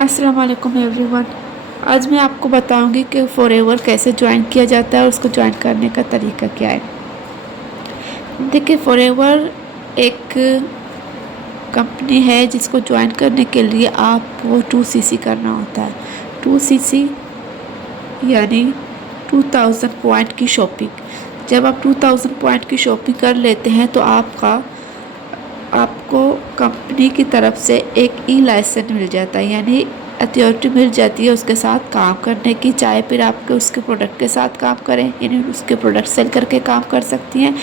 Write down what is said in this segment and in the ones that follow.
अस्सलाम वालेकुम एवरीवन। आज मैं आपको बताऊंगी कि फॉरएवर कैसे ज्वाइन किया जाता है और उसको ज्वाइन करने का तरीका क्या है। देखिए, फॉरएवर एक कंपनी है जिसको ज्वाइन करने के लिए आपको 2cc करना होता है। 2cc यानी 2000 पॉइंट की शॉपिंग। जब आप 2000 पॉइंट की शॉपिंग कर लेते हैं तो आपको कंपनी की तरफ से एक ई लाइसेंस मिल जाता है, यानी अथॉरिटी मिल जाती है उसके साथ काम करने की। चाहे फिर आपके उसके प्रोडक्ट के साथ काम करें, यानी उसके प्रोडक्ट सेल करके काम कर सकती हैं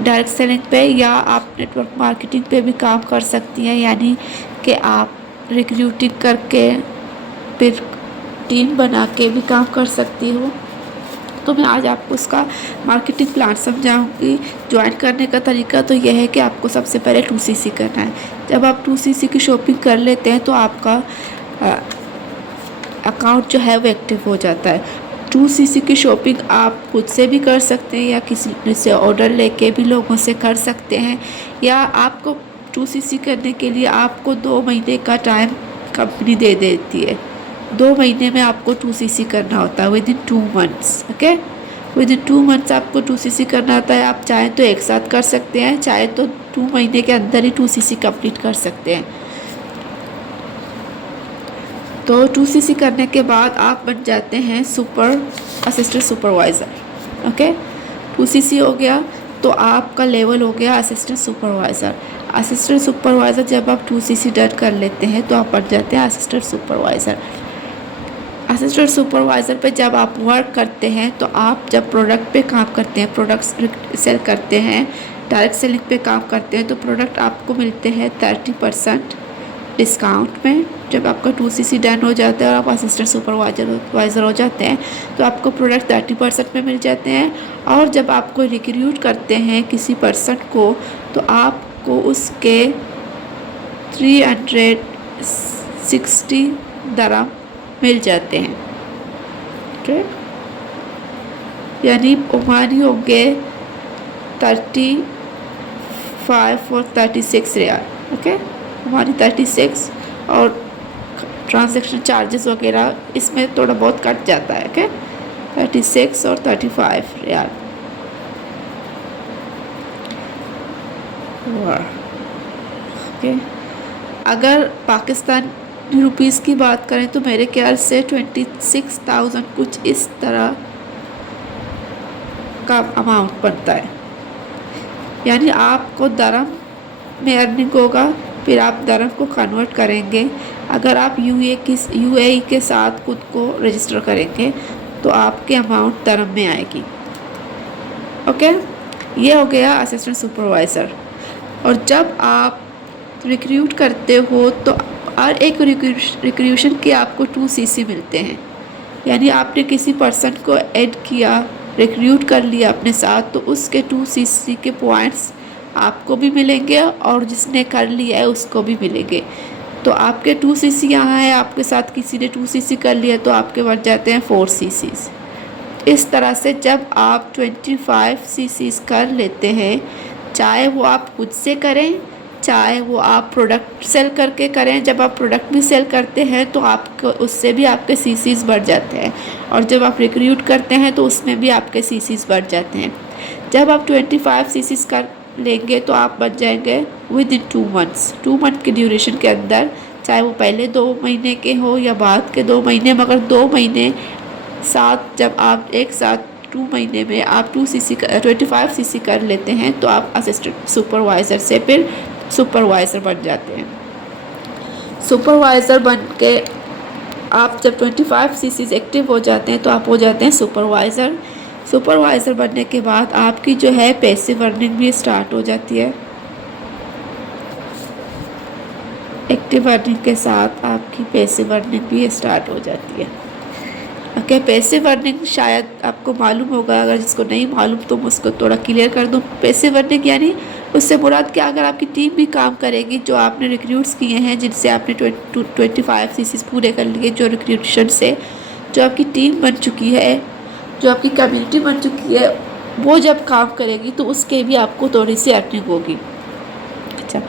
डायरेक्ट सेलिंग पे, या आप नेटवर्क मार्केटिंग पे भी काम कर सकती हैं, यानी कि आप रिक्रूटिंग करके फिर टीम बना के भी काम कर सकती हो। तो मैं आज आपको उसका मार्केटिंग प्लान समझाऊंगी। ज्वाइन करने का तरीका तो यह है कि आपको सबसे पहले 2cc करना है। जब आप 2cc की शॉपिंग कर लेते हैं तो आपका अकाउंट जो है वो एक्टिव हो जाता है। 2cc की शॉपिंग आप खुद से भी कर सकते हैं या किसी से ऑर्डर लेके भी लोगों से कर सकते हैं, या आपको 2cc करने के लिए आपको 2 महीने का टाइम कंपनी दे देती है। 2 महीने में आपको 2cc करना होता है, with in 2 months. Okay, with in 2 months आपको 2cc करना होता है। आप चाहें तो एक साथ कर सकते हैं, चाहे तो 2 महीने के अंदर ही 2cc कंप्लीट कर सकते हैं। तो 2cc करने के बाद आप बन जाते हैं असिस्टेंट सुपरवाइज़र। ओके, 2cc हो गया तो आपका लेवल हो गया असिस्टेंट सुपरवाइज़र। असिस्टेंट सुपरवाइज़र जब आप 2cc डन कर लेते हैं तो आप बन जाते हैं असिस्टेंट सुपरवाइज़र। असिस्टेंट सुपरवाइज़र पे जब आप वर्क करते हैं तो आप जब प्रोडक्ट पे काम करते हैं, प्रोडक्ट्स सेल करते हैं, डायरेक्ट सेलिंग पे काम करते हैं, तो प्रोडक्ट आपको मिलते हैं 30% डिस्काउंट में। जब आपका 2cc डन हो जाता है और आप असिस्टेंट सुपरवाइज़र हो जाते हैं तो आपको प्रोडक्ट 30% में मिल जाते हैं। और जब आपको रिक्रूट करते हैं किसी पर्सन को तो आपको उसके 360 दरम मिल जाते हैं। ओके, यानी ओमानी होंगे 35 और 36 रियाल। ओके, ओमानी 36 और ट्रांजैक्शन चार्जेस वगैरह इसमें थोड़ा बहुत कट जाता है। ओके, 36 और 35 रियाल। ओके, अगर पाकिस्तान रुपीज़ की बात करें तो मेरे ख्याल से 26,000 कुछ इस तरह का अमाउंट बनता है। यानी आपको दरम में अर्निंग होगा, फिर आप दरम को कन्वर्ट करेंगे। अगर आप यूएई के साथ खुद को रजिस्टर करेंगे तो आपके अमाउंट दरम में आएगी। ओके, ये हो गया असिस्टेंट सुपरवाइज़र। और जब आप रिक्रूट करते हो तो हर एक रिक्रूशन के आपको 2cc मिलते हैं, यानी आपने किसी पर्सन को ऐड किया, रिक्रूट कर लिया अपने साथ, तो उसके 2cc के पॉइंट्स आपको भी मिलेंगे और जिसने कर लिया है उसको भी मिलेंगे। तो आपके 2cc यहाँ है, आपके साथ किसी ने 2cc कर लिया तो आपके बन जाते हैं 4cc। इस तरह से जब आप 25cc कर लेते हैं, चाहे वो आप खुद से करें, चाहे वो आप प्रोडक्ट सेल करके करें। जब आप प्रोडक्ट भी सेल करते हैं तो आपको उससे भी आपके सीसीज बढ़ जाते हैं, और जब आप रिक्रूट करते हैं तो उसमें भी आपके सीसीज बढ़ जाते हैं। जब आप 25cc कर लेंगे तो आप बन जाएंगे विद इन 2 मंथ्स। 2 मंथ के ड्यूरेशन के अंदर, चाहे वो पहले 2 महीने के हो या बाद के 2 महीने, मगर 2 महीने साथ जब आप एक साथ 2 महीने में आप 25cc कर लेते हैं तो आप असिस्टेंट सुपरवाइज़र से फिर सुपरवाइज़र बन जाते हैं। सुपरवाइज़र बन के आप जब 25cc एक्टिव हो जाते हैं तो आप हो जाते हैं सुपरवाइज़र। सुपरवाइज़र बनने के बाद आपकी जो है पैसिव अर्निंग भी स्टार्ट हो जाती है। एक्टिव अर्निंग के साथ आपकी पैसिव अर्निंग भी स्टार्ट हो जाती है। ओके, पैसिव अर्निंग शायद आपको मालूम होगा, अगर जिसको नहीं मालूम तो मैं उसको थोड़ा क्लियर कर दूँ। पैसिव अर्निंग यानी उससे मुराद क्या, अगर आपकी टीम भी काम करेगी, जो आपने रिक्रूट्स किए हैं, जिनसे आपने 25cc पूरे कर लिए, जो रिक्रूशन से जो आपकी टीम बन चुकी है, जो आपकी कम्युनिटी बन चुकी है, वो जब काम करेगी तो उसके भी आपको थोड़ी सी अर्निंग होगी। अच्छा,